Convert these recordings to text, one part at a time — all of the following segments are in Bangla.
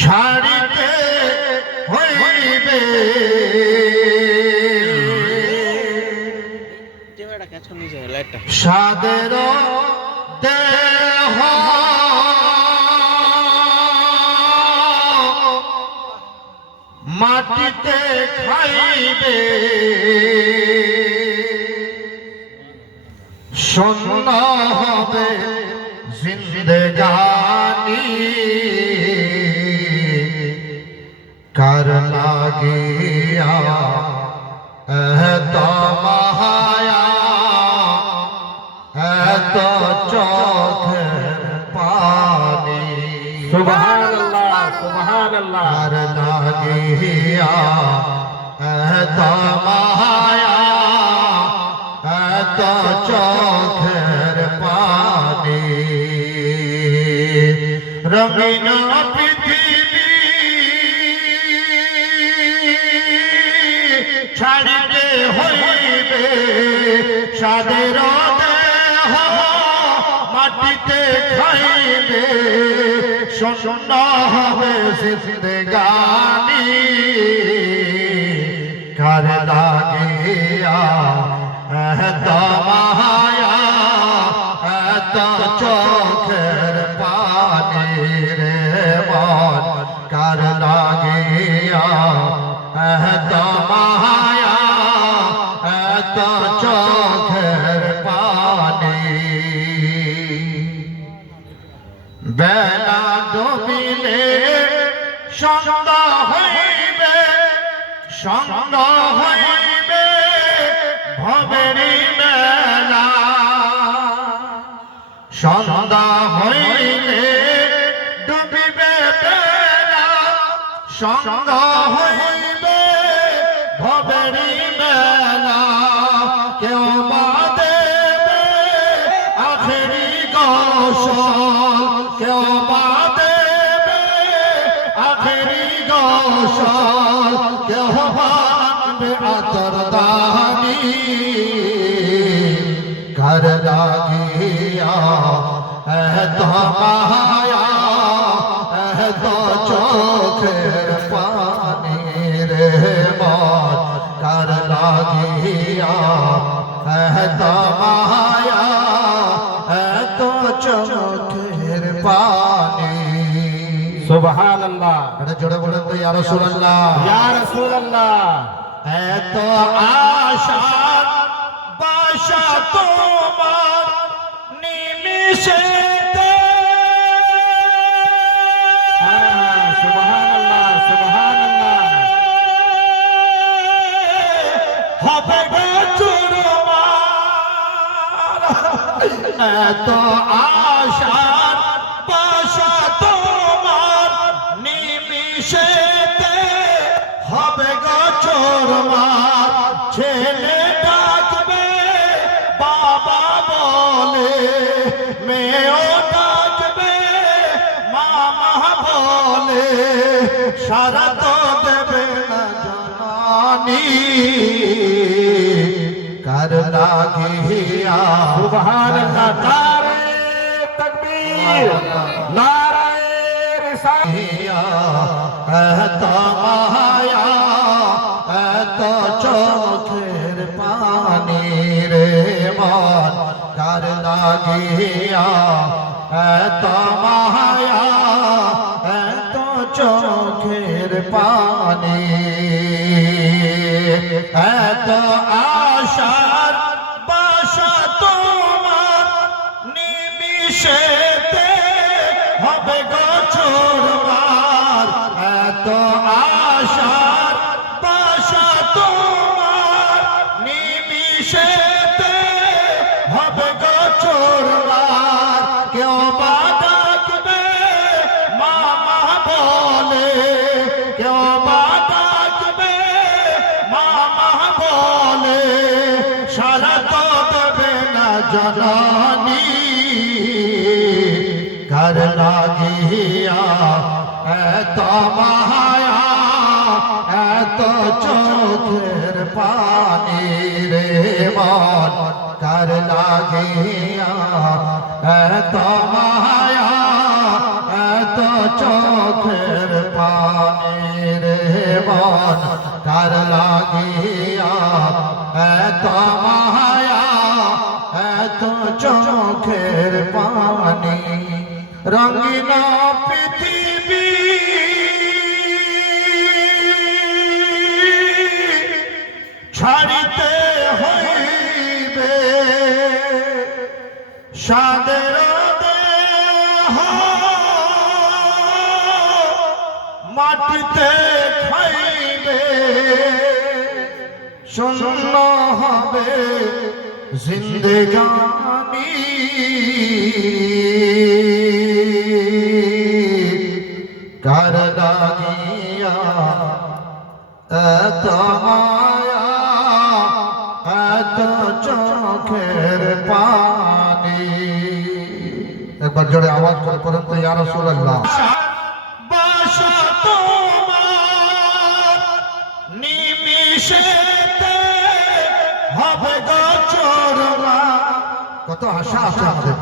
ছাড়িতে হইবে সাদের দেহ মাটিতে খাইবে শূন্য হবে জিন্দেগানি কার লাগিয়া এত মায়া এত চোখের পানি সুবহানাল্লাহ সুবহানাল্লাহ কার লাগিয়া এত মায়া এত চোখের পানি রঙিন পৃথিবী ছাড়িতে হইবে সাদের দেহ মাটিতে খাইবে শূন্য হবে জিন্দেগানি কার লাগিয়া এত মায়া এত চোখের পানি রে মন কার লাগিয়া এত মায়া এত চোখের পানি বেলা ডুবিলে সন্ধ্যা হইবে সন্ধ্যা হইবে ভবেরি মেলা সন্ধ্যা হইলে ডুবিবে বেলা সন্ধ্যা হইবে ভবেরি মেলা কেউ বা দেবে আখেরি গোসল কেউ বা দেবে আখেরি গোসল কেউ বানবে আতর দানি কার লাগিয়া এত মায়া এত চোখের পানি রে মন কার লাগিয়া এত মায়া এত চোখের পানি সুবহানাল্লাহ এটা জোরে বলেন তো ইয়া রাসূলুল্লাহ ইয়া রাসূলুল্লাহ এত আশার বাসা তোমার নিমিষেতে সুবহানাল্লাহ সুবহানাল্লাহ হবে গো চুরমার এত আশার বাসা তোমার নিমিষেতে হবে গো চুরমার ছেলে ডাকবে বাবা বলে মেয়েও ডাকবে মামা বলে সারা তো দেবে না জানানি কার লাগিয়া সুবহানাল্লাহ নারে তাকবীর নারে রিসালাত এত মায়া এত চোখের পানি রে মন কার লাগিয়া এত মায়া এত চোখের পানি এত আশার বাসা তোমার নিমিষেতে হবে গো চুরমার এত আশার বাসা তোমার নিমিষেতে হবে গো চুরমার কেউ বা ডাকবে মামা বলে কেউ বা ডাকবে মামা বলে সারা তো দেবে না জননী কার লাগিয়া এত মায়া এত চোখের পানি রে মন কার লাগিয়া এত মায়া এত চোখের পানি রে মন কার লাগিয়া এত মায়া এত চোখের পানি রঙিন পৃথিবী ছাড়িতে হইবে সাদের দেহ মাটিতে খাইবে শূন্য হবে জিন্দেগানি কার লাগিয়া এত মায়া এত চোখের পানি একবার জোরে আওয়াজ করে পড়েন তো ইয়া রাসূলুল্লাহ বাসা তোমার নিমিষেতে হবে গোচরমা কত আশা আছে আমাদের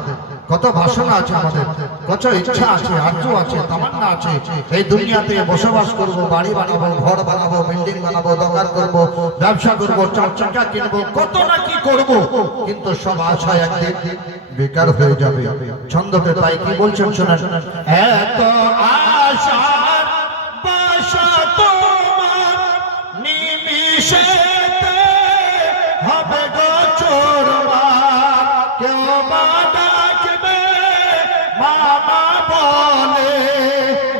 কত বাসনা আছে আমাদের কত ইচ্ছা আছে আরজু আছে তামান্না আছে এই দুনিয়াতে বসবাস করব বাড়ি বানাবো ঘর বানাবো বিল্ডিং বানাবো দোকান করব ব্যবসা করব চার চাকা কিনবো কত না কি করব কিন্তু সব আশা একদিন বেকার হয়ে যাবে ছন্দতে তাই কি বলছেন শুনেন এত আশা বাসা তোমার নিমিষেতে হবে গোচরমা কেউ বা ডাকবে মামা বলে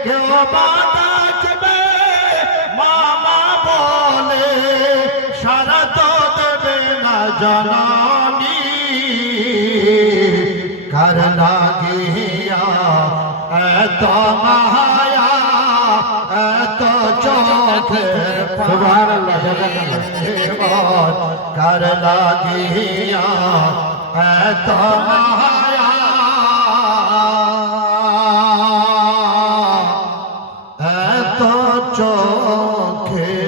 কেউ বা ডাকবে মামা বলে সারা তো দেবে না জানানি কার লাগিয়া এত মায়া এত চোখের সুবহানাল্লাহ, জাযাকাল্লাহ। কার লাগিয়া এত মায়া এত চোখের